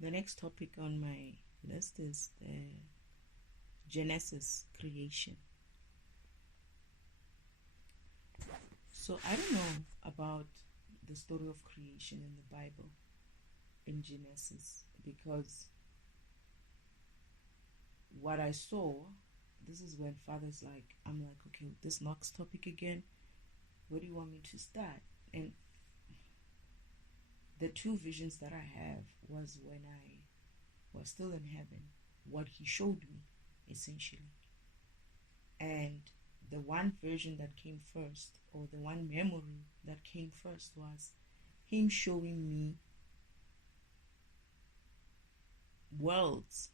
The next topic on my list is the Genesis creation. So I don't know about the story of creation in the Bible, in Genesis, because what I saw, this is when Father's like, I'm like, okay, this next topic again, where do you want me to start? And the two visions that I have was when I was still in heaven, what he showed me, essentially. And the one version that came first, or the one memory that came first, was him showing me worlds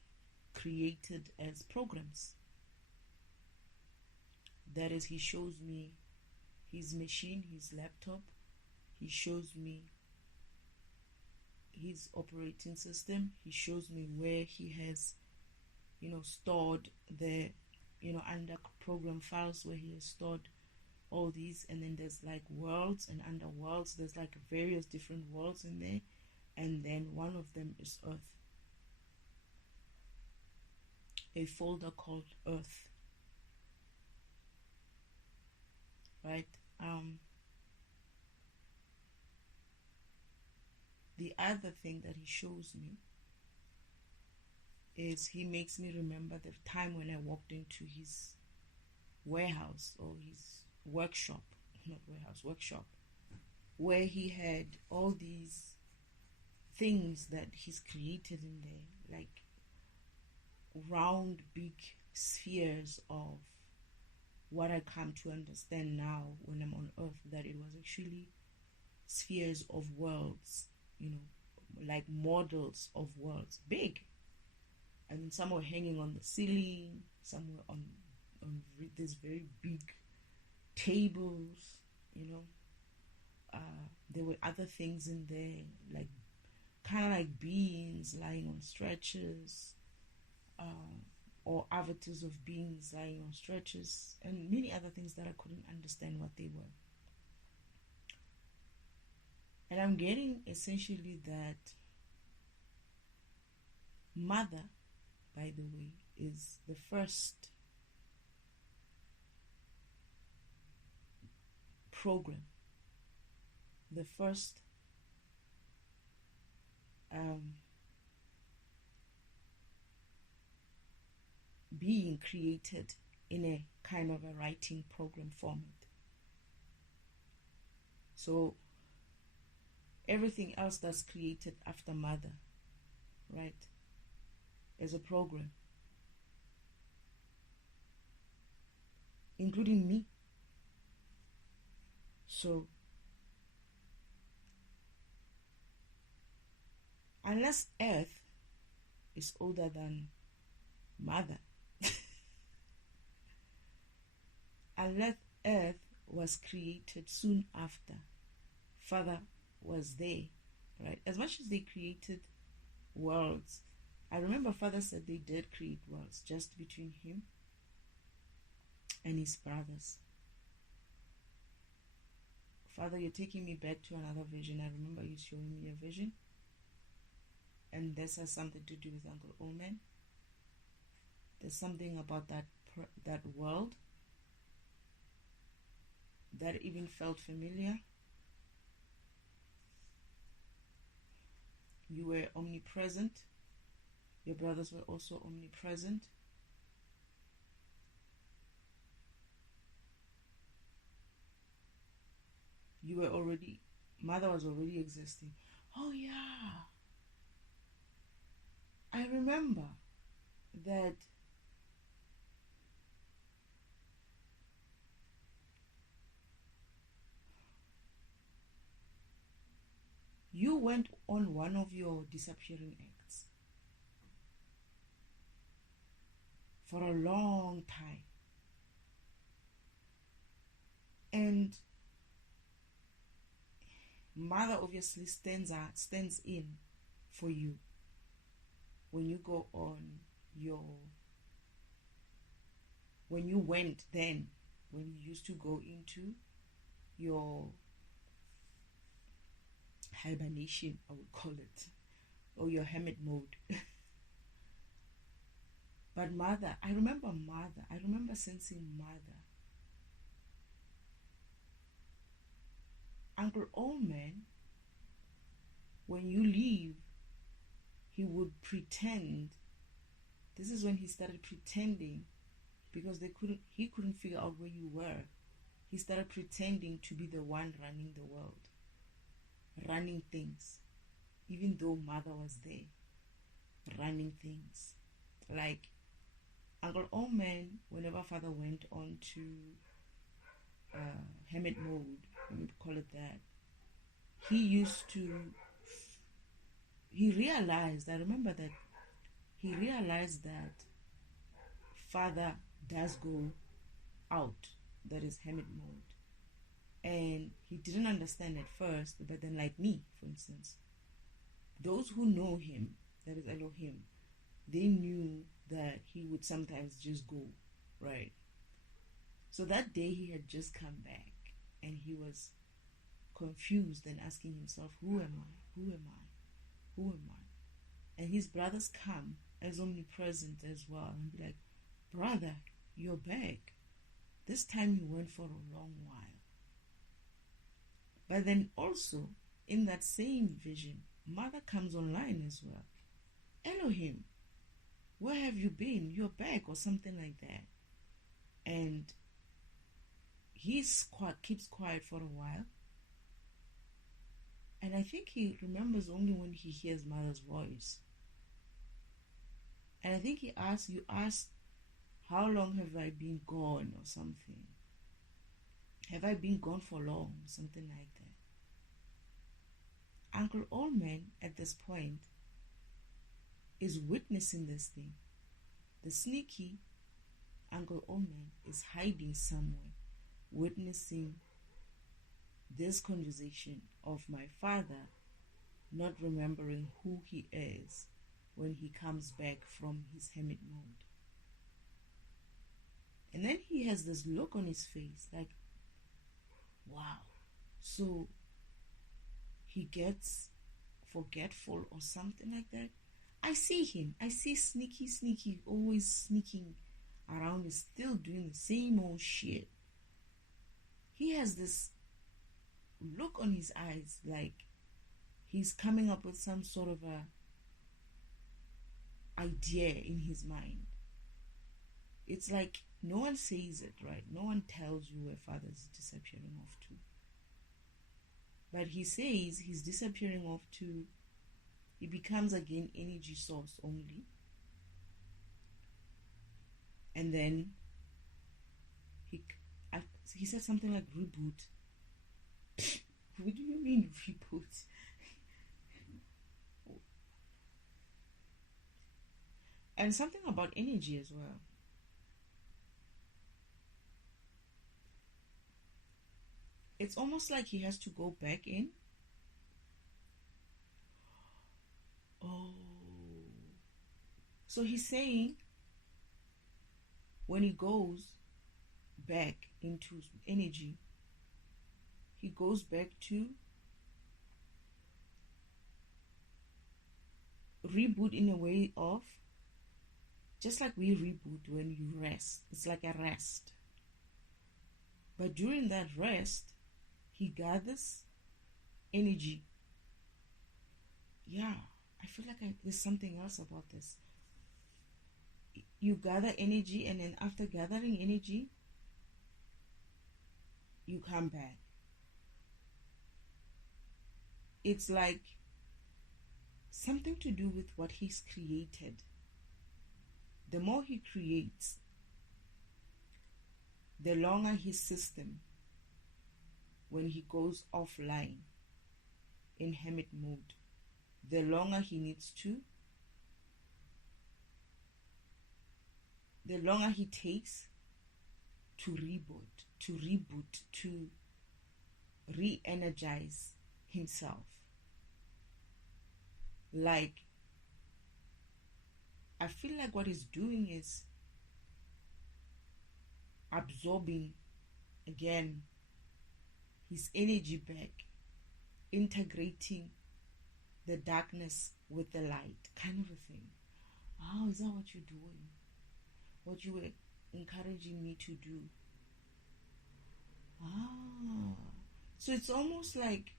created as programs. That is, he shows me his machine, his laptop. He shows me his operating system. He shows me where he has, stored the, under program files, where he has stored all these. And then there's like worlds, and under worlds there's like various different worlds in there. And then one of them is Earth. A folder called Earth. Right? The other thing that he shows me is he makes me remember the time when I walked into his warehouse, or his workshop, not warehouse, workshop, where he had all these things that he's created in there, like round, big spheres of what I come to understand now when I'm on Earth, that it was actually spheres of worlds, like models of worlds, big. I mean, some were hanging on the ceiling, some were on these very big tables, there were other things in there, like kind of like beings lying on stretchers, or avatars of beings lying on stretchers, and many other things that I couldn't understand what they were. And I'm getting essentially that Mother, by the way, is the first program, the first being created in a kind of a writing program format. So everything else that's created after Mother, right, is a program, including me. So unless Earth is older than Mother, unless Earth was created soon after Father was there, right? As much as they created worlds, I remember Father said they did create worlds just between him and his brothers. Father, you're taking me back to another vision. I remember you showing me a vision, and this has something to do with Uncle Oman. There's something about that world that even felt familiar. You were omnipresent. Your brothers were also omnipresent. Mother was already existing. Oh yeah. I remember that you went on one of your disappearing acts for a long time. And Mother obviously stands in for you when you go on when you used to go into your hibernation, I would call it, or your hermit mode. But mother, I remember sensing mother. Uncle Oldman, when you leave, he would pretend. This is when he started pretending, because he couldn't figure out where you were. He started pretending to be the one running the world, running things, even though mother was there, running things. Like Uncle Oldman, whenever father went on to hermit mode, we would call it that, I remember that he realized that father does go out, that is hermit mode. And he didn't understand at first, but then, like me, for instance, those who know him, that is Elohim, they knew that he would sometimes just go, right? So that day he had just come back and he was confused and asking himself, who am I? Who am I? Who am I? And his brothers come as omnipresent as well and be like, brother, you're back. This time you went for a long while. But then also, in that same vision, mother comes online as well. Elohim, where have you been? You're back, or something like that. And he keeps quiet for a while. And I think he remembers only when he hears mother's voice. And I think you asked, how long have I been gone, or something? Have I been gone for long? Something like that. Uncle Oldman, at this point, is witnessing this thing. The sneaky Uncle Oldman is hiding somewhere, witnessing this conversation of my father not remembering who he is when he comes back from his hermit mode. And then he has this look on his face like, wow. So he gets forgetful or something like that. I see him. I see sneaky, always sneaking around, is still doing the same old shit. He has this look on his eyes like he's coming up with some sort of a idea in his mind. It's like no one says it, right? No one tells you where father's disappearing off to. But he says he's disappearing off to, he becomes again energy source only. And then he said something like reboot. What do you mean reboot? And something about energy as well. It's almost like he has to go back in. Oh. So he's saying when he goes back into energy, he goes back to reboot in a way of, just like we reboot when you rest. It's like a rest. But during that rest, he gathers energy. Yeah, I feel like there's something else about this. You gather energy, and then after gathering energy, you come back. It's like something to do with what he's created. The more he creates, the longer his system, when he goes offline in hermit mode, the longer he needs to, the longer he takes to reboot, to re-energize himself. Like, I feel like what he's doing is absorbing again his energy back integrating the darkness with the light, kind of a thing. Oh, is that what you're doing? What you were encouraging me to do? Ah, so it's almost like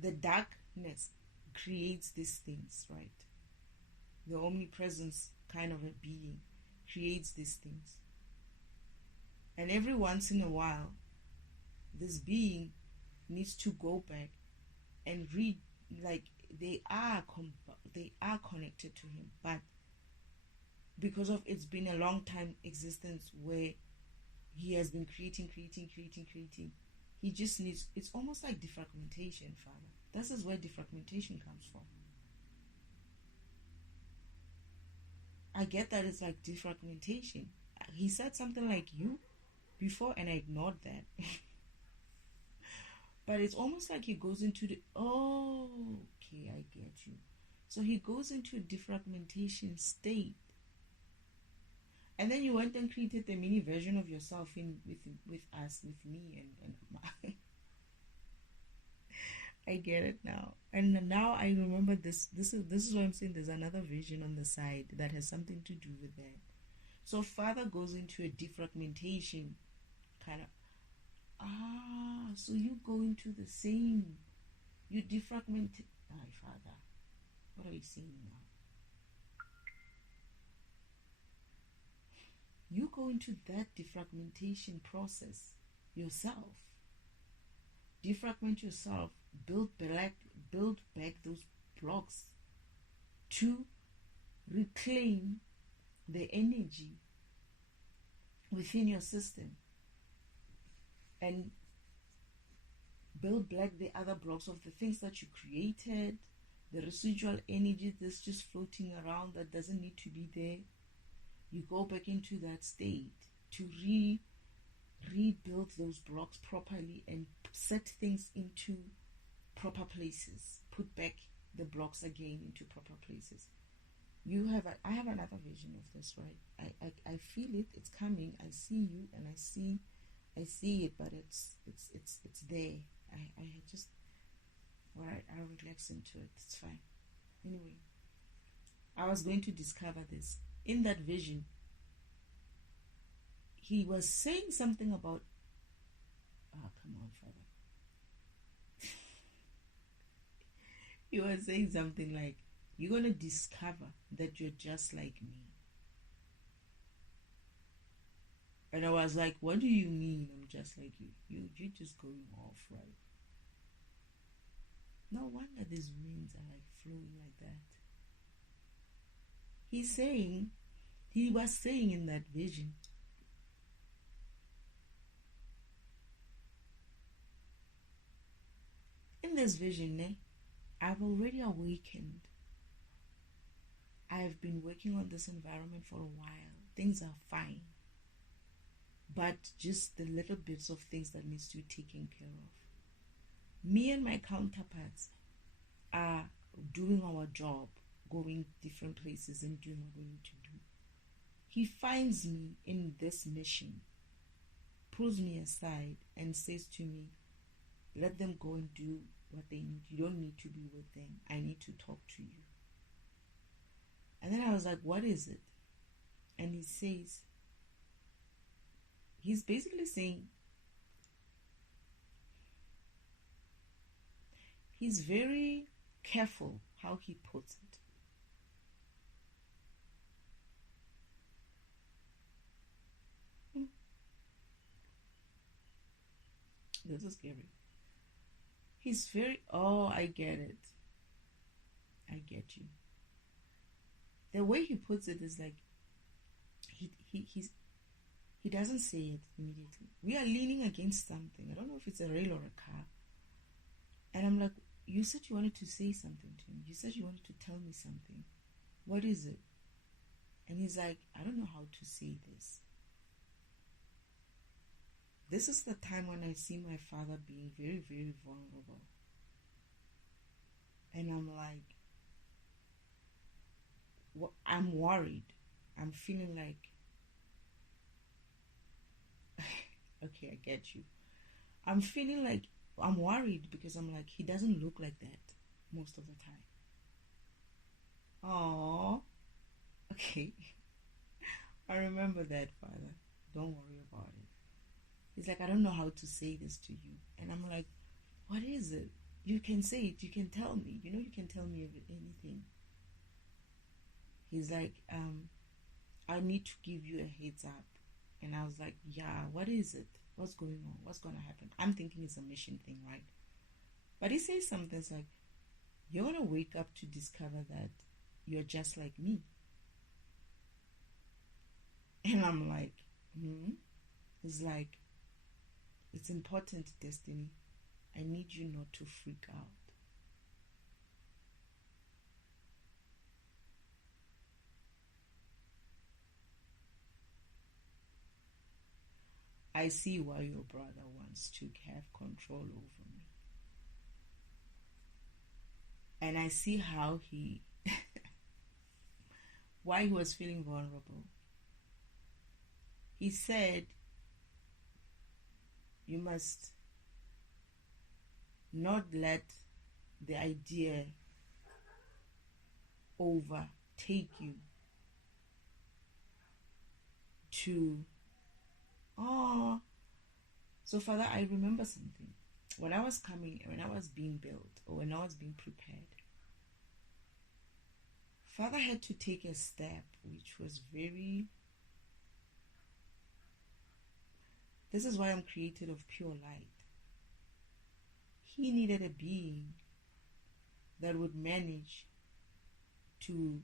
the darkness creates these things, right? The omnipresence kind of a being creates these things. And every once in a while, this being needs to go back and read, like they are connected to him, but because of it's been a long time existence where he has been creating, he just needs, it's almost like defragmentation, Father. This is where defragmentation comes from. I get that it's like defragmentation. He said something like you before and I ignored that. But it's almost like he goes into the, oh, okay, I get you. So he goes into a defragmentation state. And then you went and created the mini version of yourself with us, with me, and my I get it now. And now I remember this. This is what I'm saying. There's another vision on the side that has something to do with that. So Father goes into a defragmentation kind of. So you go into the same. You defragment. Father, what are you saying now? You go into that defragmentation process yourself. Defragment yourself. Build back those blocks to reclaim the energy within your system and build back the other blocks of the things that you created, the residual energy that's just floating around that doesn't need to be there. You go back into that state to rebuild those blocks properly and set things into proper places. Put back the blocks again into proper places. I have another vision of this, right? I feel it. It's coming. I see you, and I see it, but it's there. I just, alright, I'll relax into it. It's fine. Anyway, I was going to discover this in that vision. He was saying something about, come on, Father. He was saying something like, you're going to discover that you're just like me. And I was like, what do you mean I'm just like you? You're just going off, right? No wonder these winds are like flowing like that. He was saying in that vision, in this vision, I've already awakened. I have been working on this environment for a while. Things are fine. But just the little bits of things that needs to be taken care of. Me and my counterparts are doing our job, going different places and doing what we need to do. He finds me in this mission, pulls me aside and says to me, let them go and do what they need. You don't need to be with them. I need to talk to you. And then I was like, what is it? And he says, he's basically saying, he's very careful how he puts it. This is scary. He's very, I get it. I get you. The way he puts it is like, he doesn't say it immediately. We are leaning against something. I don't know if it's a rail or a car. And I'm like, you said you wanted to say something to me. You said you wanted to tell me something. What is it? And he's like, I don't know how to say this. This is the time when I see my father being very, very vulnerable. And I'm like, I'm worried. I'm feeling like, okay, I get you. I'm feeling like I'm worried because I'm like, he doesn't look like that most of the time. Oh, okay. I remember that, Father. Don't worry about it. He's like, I don't know how to say this to you. And I'm like, what is it? You can say it. You can tell me. You know, you can tell me anything. He's like, I need to give you a heads up. And I was like, yeah, what is it? What's going on? What's going to happen? I'm thinking it's a mission thing, right? But he says something like, you're going to wake up to discover that you're just like me. And I'm like, He's like, it's important, Destiny. I need you not to freak out. I see why your brother wants to have control over me. And I see how why he was feeling vulnerable. He said, you must not let the idea overtake you to, so Father, I remember something. When I was being built, or when I was being prepared, Father had to take a step which was this is why I'm created of pure light. He needed a being that would manage to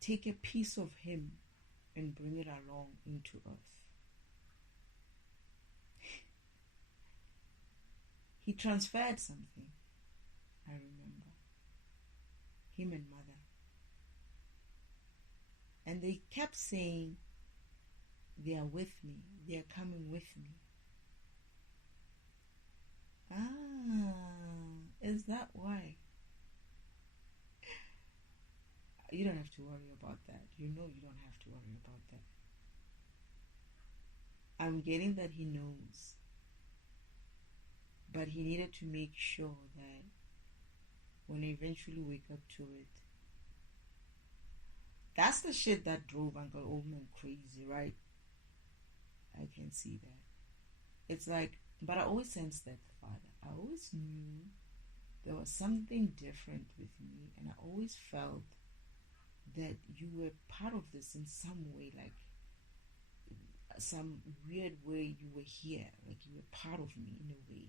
take a piece of him and bring it along into earth. He transferred something, I remember. Him and Mother. And they kept saying, they are with me. They are coming with me. Is that why? You don't have to worry about that. You know you don't have to worry about that. I'm getting that he knows. But he needed to make sure that when I eventually wake up to it, that's the shit that drove Uncle Oldman crazy, right? I can see that. It's like, but I always sensed that, Father. I always knew there was something different with me, and I always felt that you were part of this in some way, like some weird way you were here, like you were part of me in a way.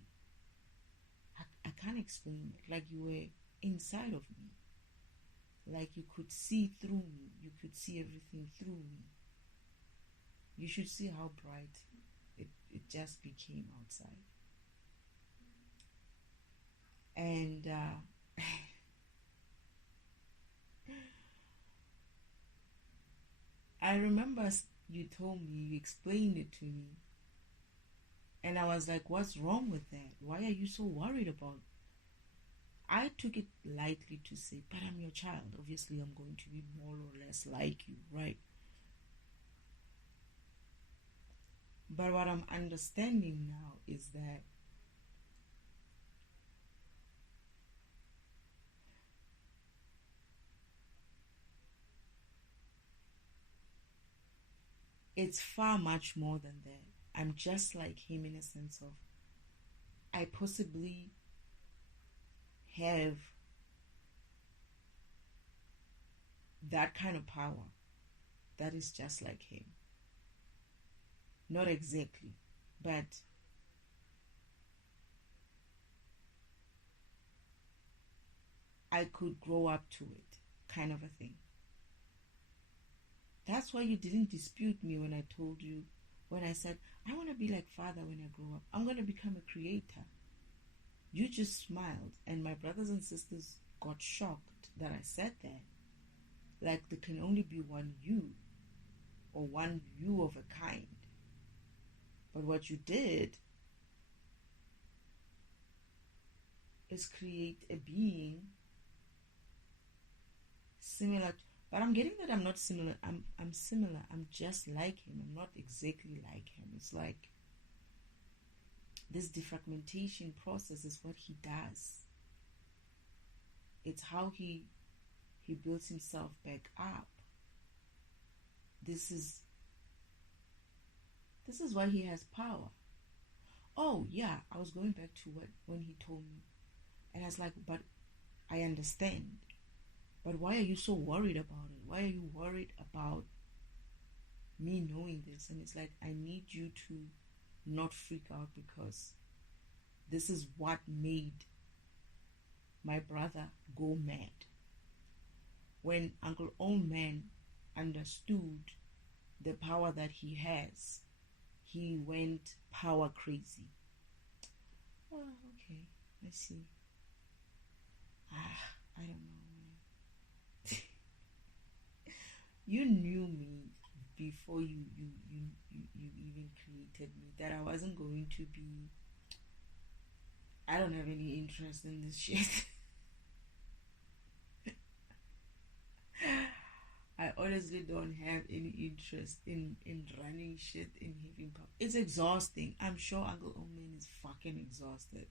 I can't explain it. Like you were inside of me. Like you could see through me. You could see everything through me. You should see how bright it just became outside. And I remember you told me, you explained it to me. And I was like, what's wrong with that? Why are you so worried about it? I took it lightly to say, but I'm your child. Obviously, I'm going to be more or less like you, right? But what I'm understanding now is that it's far much more than that. I'm just like him in a sense of I possibly have that kind of power that is just like him. Not exactly, but I could grow up to it, kind of a thing. That's why you didn't dispute me when I told you, when I said, I want to be like Father when I grow up. I'm going to become a creator. You just smiled, and my brothers and sisters got shocked that I said that. Like there can only be one you, or one you of a kind. But what you did is create a being similar. But I'm getting that I'm not similar. I'm similar. I'm just like him. I'm not exactly like him. It's like this defragmentation process is what he does. It's how he builds himself back up. This is why he has power. Oh yeah, I was going back to when he told me, and I was like, but I understand. But why are you so worried about it? Why are you worried about me knowing this? And it's like, I need you to not freak out, because this is what made my brother go mad. When Uncle Old Man understood the power that he has, he went power crazy. Oh, okay, I see. I don't know. You knew me before you even created me, that I wasn't going to be. I don't have any interest in this shit. I honestly don't have any interest in running shit, in having power. It's exhausting. I'm sure Uncle Omen is fucking exhausted.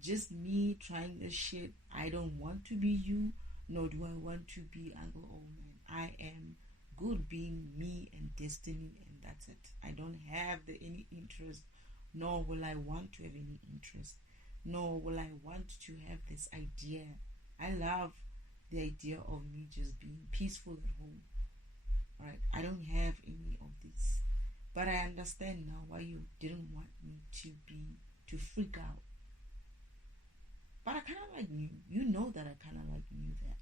Just me trying this shit. I don't want to be you, nor do I want to be Uncle Omen. I am good being me and destiny, and that's it. I don't have any interest, nor will I want to have any interest, nor will I want to have this idea. I love the idea of me just being peaceful at home. Right? I don't have any of this. But I understand now why you didn't want me to freak out. But I kind of like you. You know that I kind of like knew that.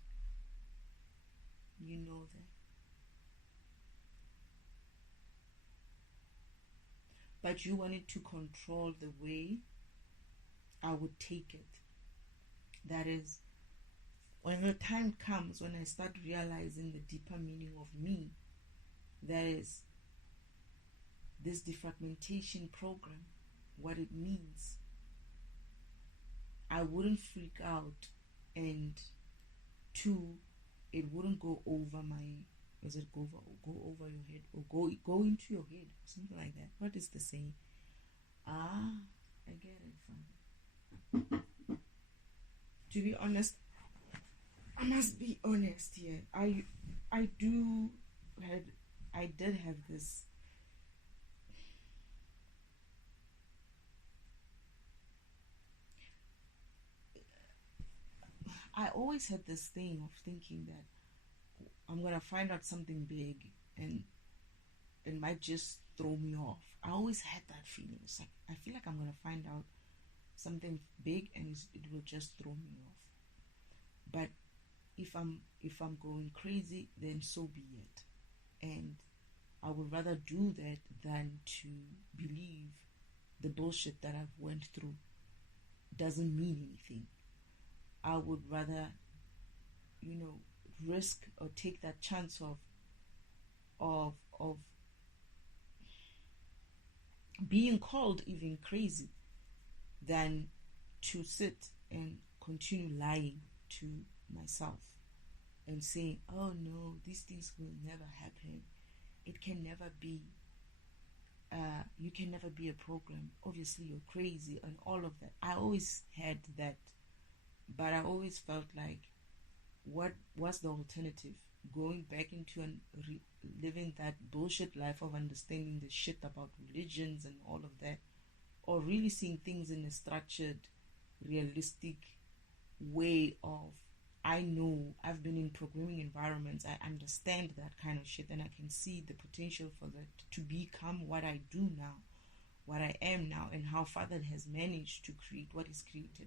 You know that. But you wanted to control the way I would take it. That is, when the time comes when I start realizing the deeper meaning of me, that is, this defragmentation program, what it means, I wouldn't freak out, and two, it wouldn't go over my, is it go over your head, or go into your head, something like that. What is the saying? I get it, fine. To be honest, I must be honest here. I did have this. I always had this thing of thinking that I'm gonna find out something big, and it might just throw me off. I always had that feeling. It's like, I feel like I'm gonna find out something big, and it will just throw me off. But if I'm going crazy, then so be it. And I would rather do that than to believe the bullshit that I've went through doesn't mean anything. I would rather, risk or take that chance of being called even crazy than to sit and continue lying to myself and saying, oh no, these things will never happen. It can never be. You can never be a program. Obviously, you're crazy and all of that. I always had that, but I always felt like, what was the alternative? Going back into and living that bullshit life of understanding the shit about religions and all of that, or really seeing things in a structured, realistic way of, I know I've been in programming environments, I understand that kind of shit, and I can see the potential for that to become what I do now, what I am now, and how far that has managed to create what is created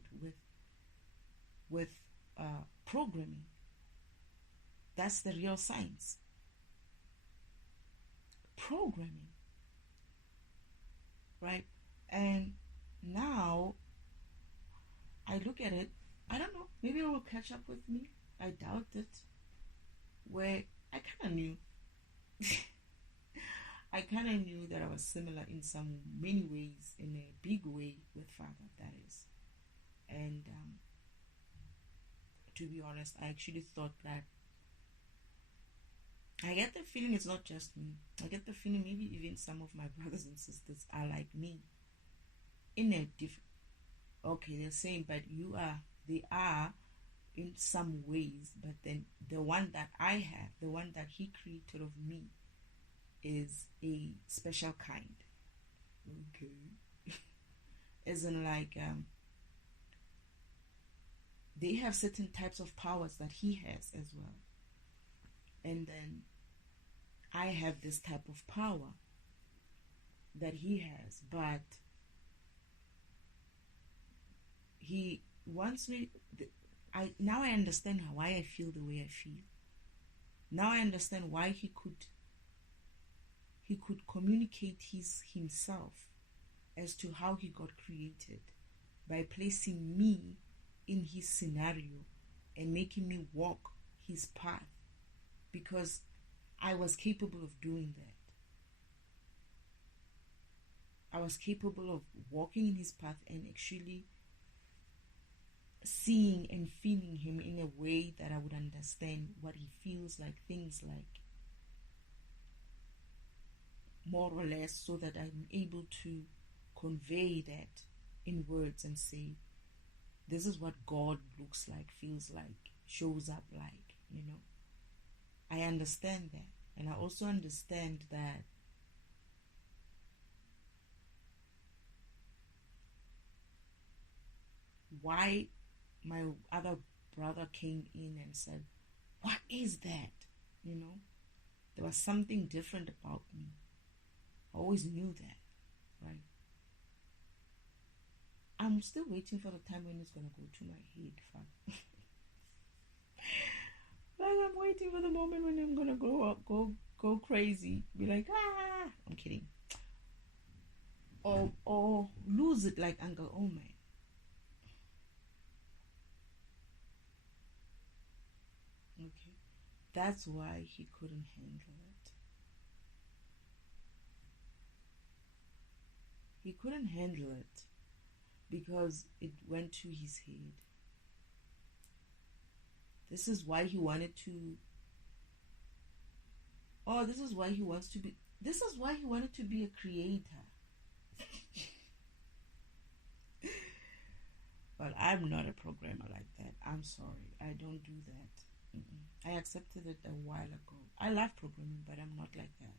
with programming. That's the real science. Programming. Right? And now I look at it, I don't know, maybe it will catch up with me. I doubt it. Where I kind of knew. I kind of knew that I was similar in many ways, in a big way with Father, that is. And to be honest, I actually thought that, I get the feeling it's not just me. I get the feeling maybe even some of my brothers and sisters are like me. in a different. Okay, they're saying, but they are in some ways, but then the one that I have, the one that he created of me, is a special kind. Okay. Isn't like they have certain types of powers that he has as well. And then I have this type of power that he has, but he wants me. Now I understand why I feel the way I feel. Now I understand why he could communicate himself as to how he got created by placing me in his scenario and making me walk his path, because I was capable of doing that. I was capable of walking in his path and actually seeing and feeling him in a way that I would understand what he feels like, things like, more or less, so that I'm able to convey that in words and say, this is what God looks like, feels like, shows up like, I understand that. And I also understand that why my other brother came in and said, what is that? There was something different about me. I always knew that, right? I'm still waiting for the time when it's gonna go to my head, fuck. Like, I'm waiting for the moment when I'm gonna go crazy, be like, ah. I'm kidding. Or lose it like Uncle Omen. Okay, that's why he couldn't handle it. He couldn't handle it because it went to his head. This is why he wanted to. Oh, this is why he wants to be. This is why he wanted to be a creator. But I'm not a programmer like that. I'm sorry. I don't do that. I accepted it a while ago. I love programming, but I'm not like that.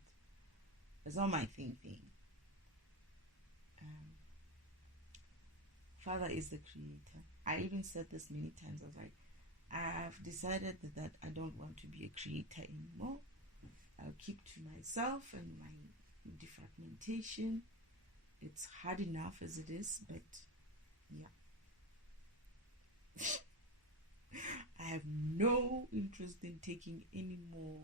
It's not my thing. Father is the creator. I even said this many times. I was like, I've decided that I don't want to be a creator anymore. I'll keep to myself and my defragmentation. It's hard enough as it is, but yeah. I have no interest in taking any more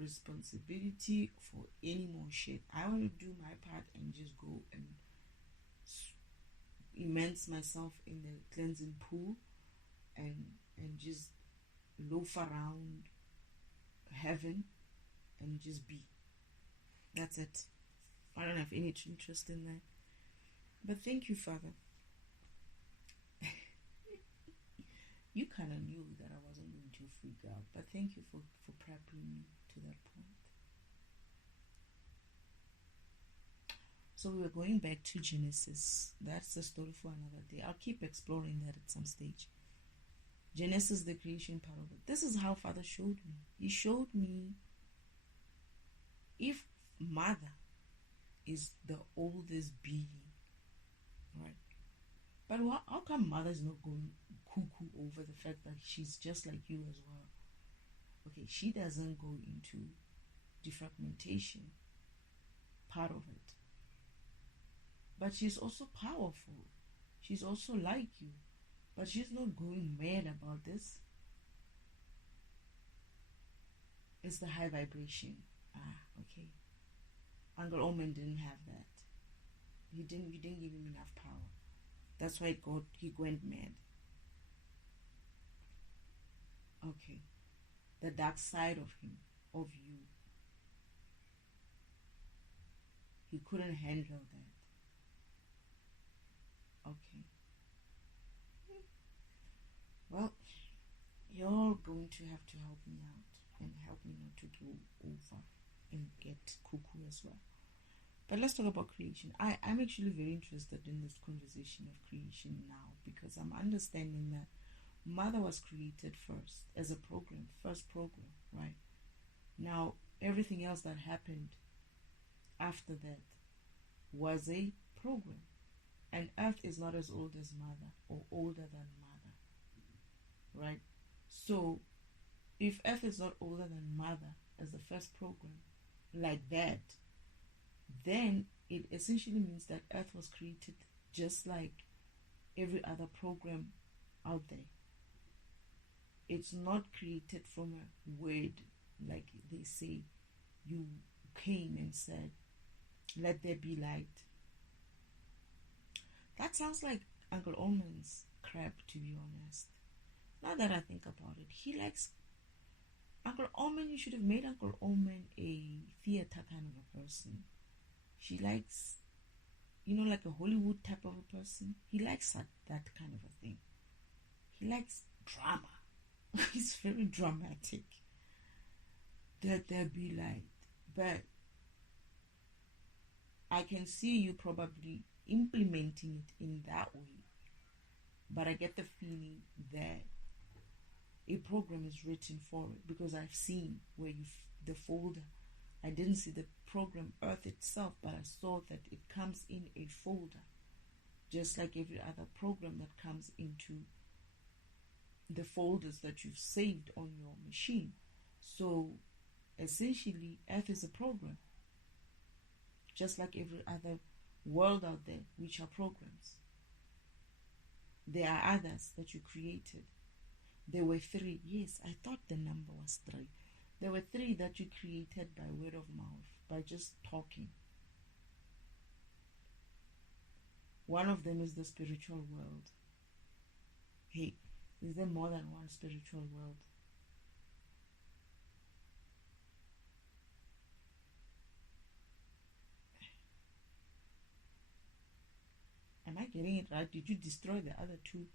responsibility for any more shit. I want to do my part and just go and immerse myself in the cleansing pool and just loaf around heaven and just be. That's it. I don't have any interest in that. But thank you, Father. You kind of knew that I wasn't going to freak out, but thank you for prepping me to that point. So we were going back to Genesis. That's the story for another day. I'll keep exploring that at some stage. Genesis, the creation part of it. This is how Father showed me. He showed me if Mother is the oldest being, right? But how come Mother is not going cuckoo over the fact that she's just like you as well? Okay, she doesn't go into defragmentation part of it. But she's also powerful. She's also like you. But she's not going mad about this. It's the high vibration. Okay. Uncle Omen didn't have that. You didn't give him enough power. That's why he went mad. Okay. The dark side of him, of you. He couldn't handle that. Okay. Well, you're going to have to help me out and help me not to go over and get cuckoo as well. But let's talk about creation. I'm actually very interested in this conversation of creation now because I'm understanding that Mother was created first as a program, first program, right? Now, everything else that happened after that was a program. And Earth is not as old as Mother or older than Mother, right? So, if Earth is not older than Mother as the first program, like that, then it essentially means that Earth was created just like every other program out there. It's not created from a word, like they say, you came and said, let there be light. That sounds like Uncle Omen's crap, to be honest. Now that I think about it, he likes Uncle Omen. You should have made Uncle Omen a theater kind of a person. She likes, like a Hollywood type of a person. He likes that kind of a thing. He likes drama. He's very dramatic. Let there be light. But I can see you probably implementing it in that way. But I get the feeling that a program is written for it because I've seen where the folder. I didn't see the program Earth itself, but I saw that it comes in a folder, just like every other program that comes into the folders that you've saved on your machine. So essentially, Earth is a program, just like every other world out there, which are programs. There are others that you created. There were 3. Yes, I thought the number was 3. There were 3 that you created by word of mouth, by just talking. One of them is the spiritual world. Hey, is there more than one spiritual world? Am I getting it right? Did you destroy the other 2?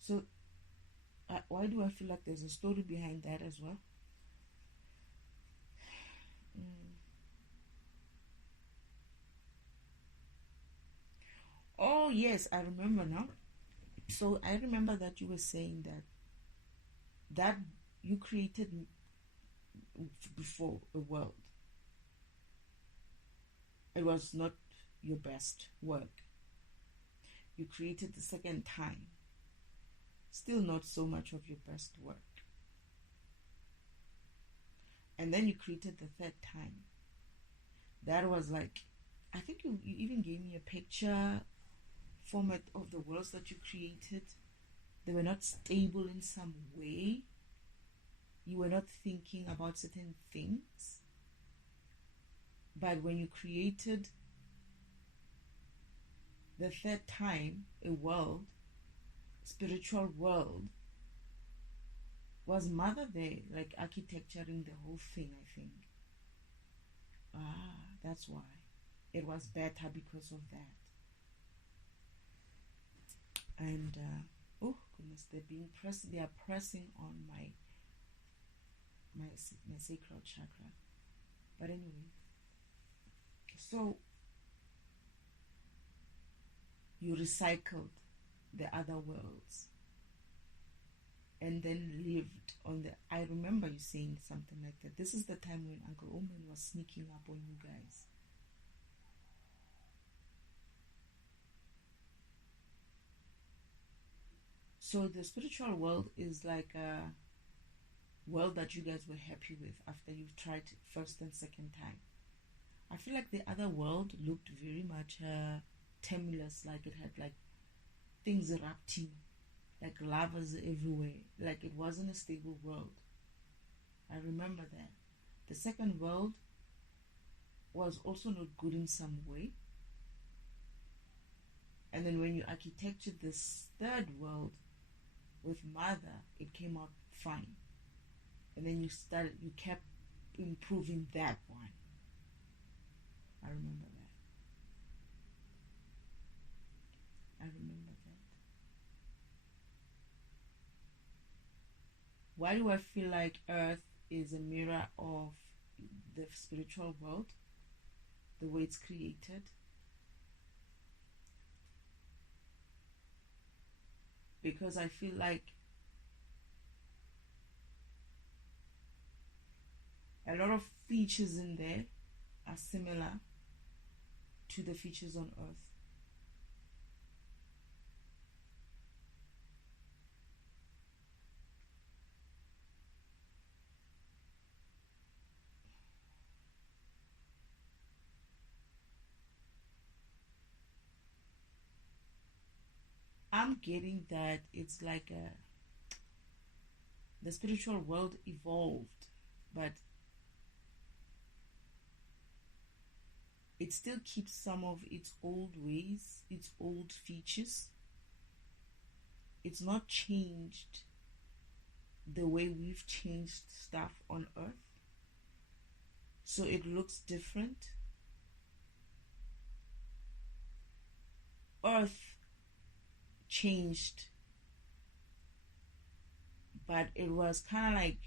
So, why do I feel like there's a story behind that as well? Oh, yes, I remember now. So, I remember that you were saying that you created before a world. It was not your best work. You created the second time. Still not so much of your best work. And then you created the third time. That was like, I think you even gave me a picture format of the worlds that you created. They were not stable in some way. You were not thinking about certain things. But when you created the third time a world, spiritual world, was Mother there, like architecturing the whole thing, I think. That's why. It was better because of that. And, oh goodness, they are pressing on my sacral chakra. But anyway, so you recycled the other worlds and then lived on the. I remember you saying something like that. This is the time when Uncle Omen was sneaking up on you guys. So the spiritual world is like a world that you guys were happy with after you've tried first and second time. I feel like the other world looked very much tenuous, like it had like things erupting, like lavas everywhere, like it wasn't a stable world. I remember that. The second world was also not good in some way. And then when you architected this third world with Mother, it came out fine. And then you kept improving that one. I remember that. why do I feel like Earth is a mirror of the spiritual world, the way it's created? Because I feel like a lot of features in there are similar to the features on Earth. I'm getting that it's like the spiritual world evolved, but it still keeps some of its old ways, its old features. It's not changed the way we've changed stuff on Earth. So it looks different. Earth changed, but it was kind of like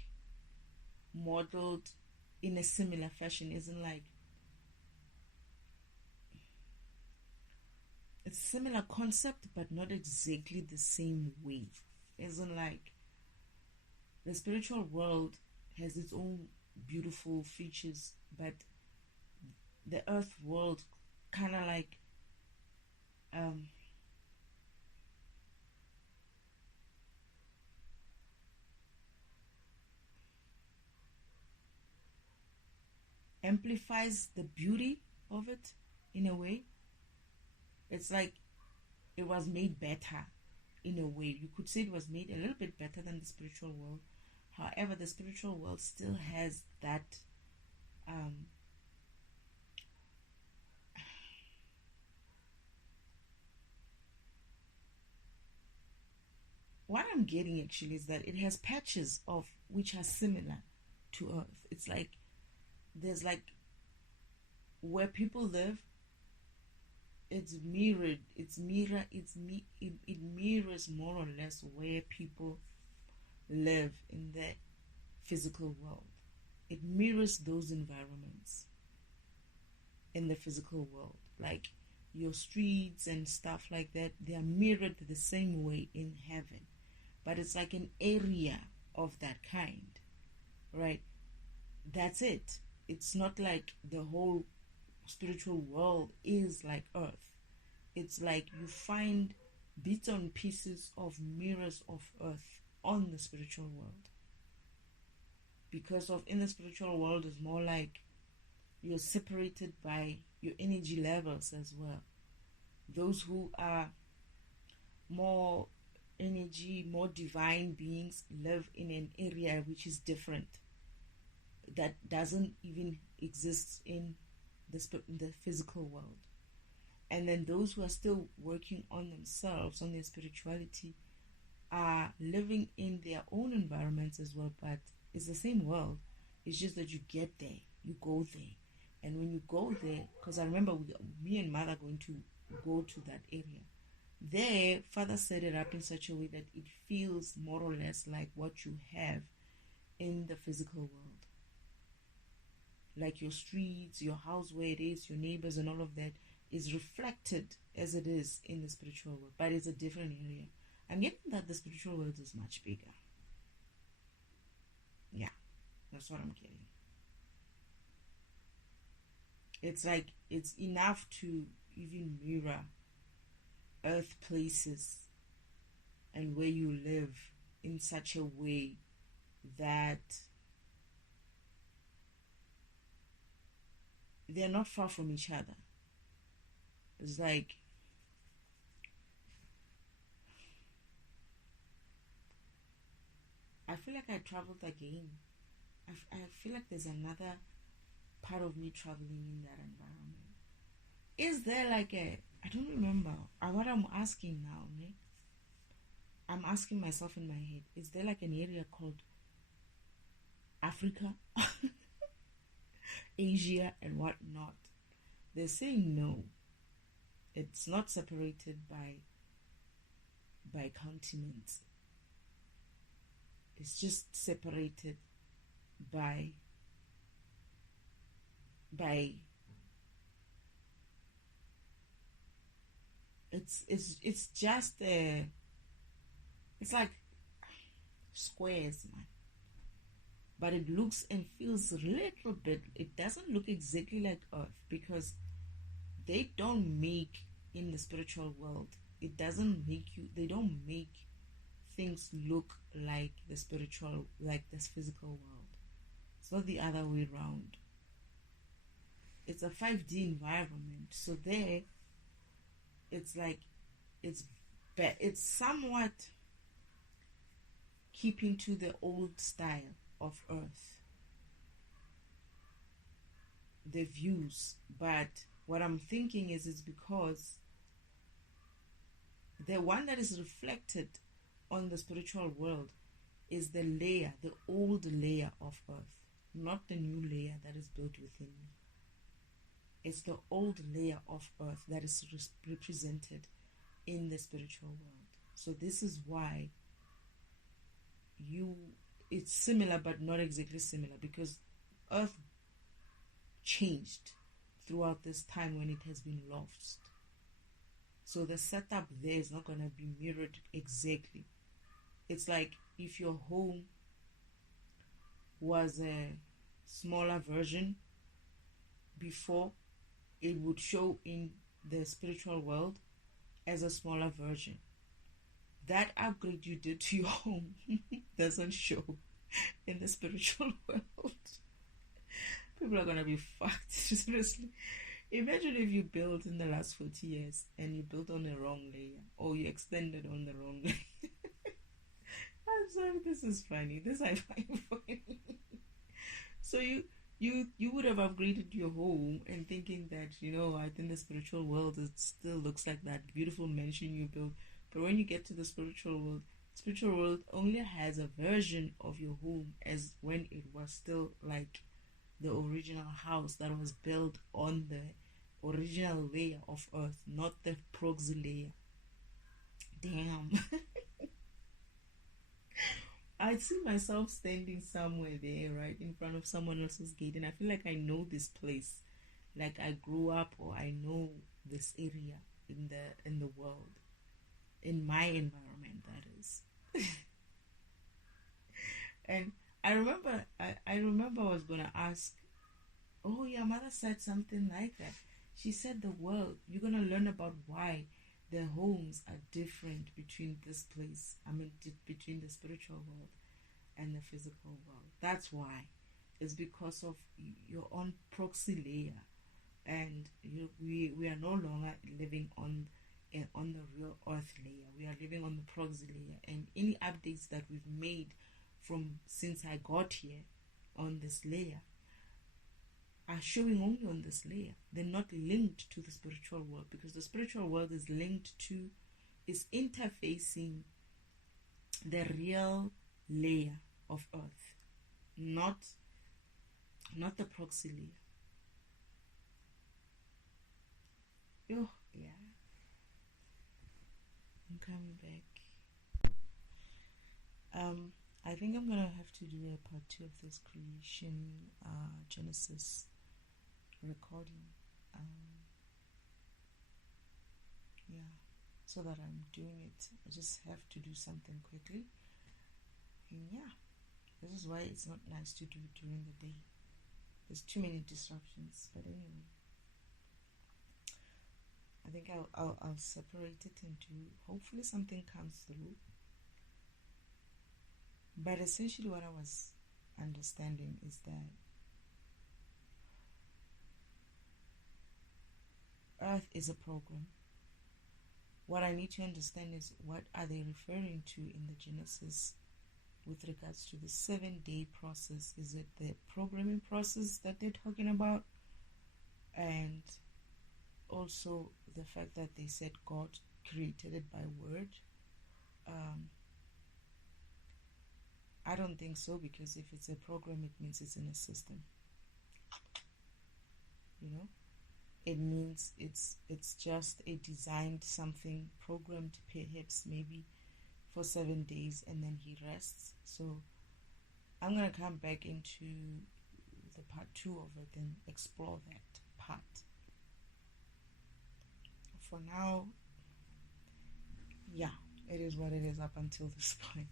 modeled in a similar fashion. Isn't like it's a similar concept, but not exactly the same way. Isn't like the spiritual world has its own beautiful features, but the Earth world kind of like amplifies the beauty of it in a way. It's like it was made better in a way. You could say it was made a little bit better than the spiritual world. However, the spiritual world still has that what I'm getting actually is that it has patches of which are similar to Earth. It's like there's like where people live, it's mirrored, it mirrors more or less where people live in the physical world. It mirrors those environments in the physical world, like your streets and stuff like that. They are mirrored the same way in heaven, but it's like an area of that kind, right? That's it. It's not like the whole spiritual world is like Earth. It's like you find bits and pieces of mirrors of Earth on the spiritual world, because of in the spiritual world is more like you're separated by your energy levels as well. Those who are more energy, more divine beings live in an area which is different, that doesn't even exist in the physical world. And then those who are still working on themselves, on their spirituality, are living in their own environments as well, but it's the same world. It's just that you get there, you go there. And when you go there, because I remember me and Mother going to go to that area. There, Father set it up in such a way that it feels more or less like what you have in the physical world. Like your streets, your house where it is, your neighbors and all of that is reflected as it is in the spiritual world. But it's a different area. I'm getting that the spiritual world is much bigger. Yeah, that's what I'm getting. It's like it's enough to even mirror Earth places and where you live in such a way that they're not far from each other. It's like I feel like I traveled again. I feel like there's another part of me traveling in that environment. Is there like I don't remember what I'm asking now, ne? I'm asking myself in my head, is there like an area called Africa, Asia and whatnot? They're saying no. It's not separated by continents. It's just separated by it's just it's like squares, man. But it looks and feels a little bit, it doesn't look exactly like Earth, because they don't make, in the spiritual world, they don't make things look like the spiritual, like this physical world. It's not the other way around. It's a 5D environment, so there it's like it's somewhat keeping to the old style of Earth, the views. But what I'm thinking is it's because the one that is reflected on the spiritual world is the old layer of Earth, not the new layer that is built within me. It's the old layer of Earth that is represented in the spiritual world. So this is why it's similar but not exactly similar, because Earth changed throughout this time when it has been lost. So the setup there is not going to be mirrored exactly. It's like if your home was a smaller version before, it would show in the spiritual world as a smaller version. That upgrade you did to your home doesn't show in the spiritual world. People are going to be fucked, seriously. Imagine if you built in the last 40 years and you built on the wrong layer, or you extended on the wrong layer. I'm sorry, this is funny. This I find funny. So you would have upgraded your home and thinking that, I think the spiritual world, it still looks like that beautiful mansion you built. But when you get to the spiritual world only has a version of your home as when it was still like the original house that was built on the original layer of Earth, not the proxy layer. Damn. I see myself standing somewhere there, right in front of someone else's gate, and I feel like I know this place, like I grew up, or I know this area in the world, in my environment, that is. And I remember I was gonna ask, oh, your mother said something like that. She said the world, you're gonna learn about why the homes are different between this place. Between the spiritual world and the physical world. That's why. It's because of your own proxy layer, and we are no longer living on the real Earth layer. We are living on the proxy layer, and any updates that we've made from since I got here on this layer are showing only on this layer. They're not linked to the spiritual world, because the spiritual world is interfacing the real layer of Earth, not the proxy layer. Oh, yeah. I'm coming back. I think I'm gonna have to do a part 2 of this creation Genesis recording. Yeah, so that I'm doing it. I just have to do something quickly. And yeah, this is why it's not nice to do it during the day. There's too many disruptions. But anyway, I think I'll separate it into, hopefully something comes through. But essentially what I was understanding is that Earth is a program. What I need to understand is, what are they referring to in the Genesis with regards to the 7-day process? Is it the programming process that they're talking about? And also the fact that they said God created it by word. I don't think so, because if it's a program, it means it's in a system. It means it's just a designed something, programmed perhaps maybe for 7 days and then he rests. So I'm gonna come back into the part 2 of it and explore that part. For now, yeah, it is what it is up until this point.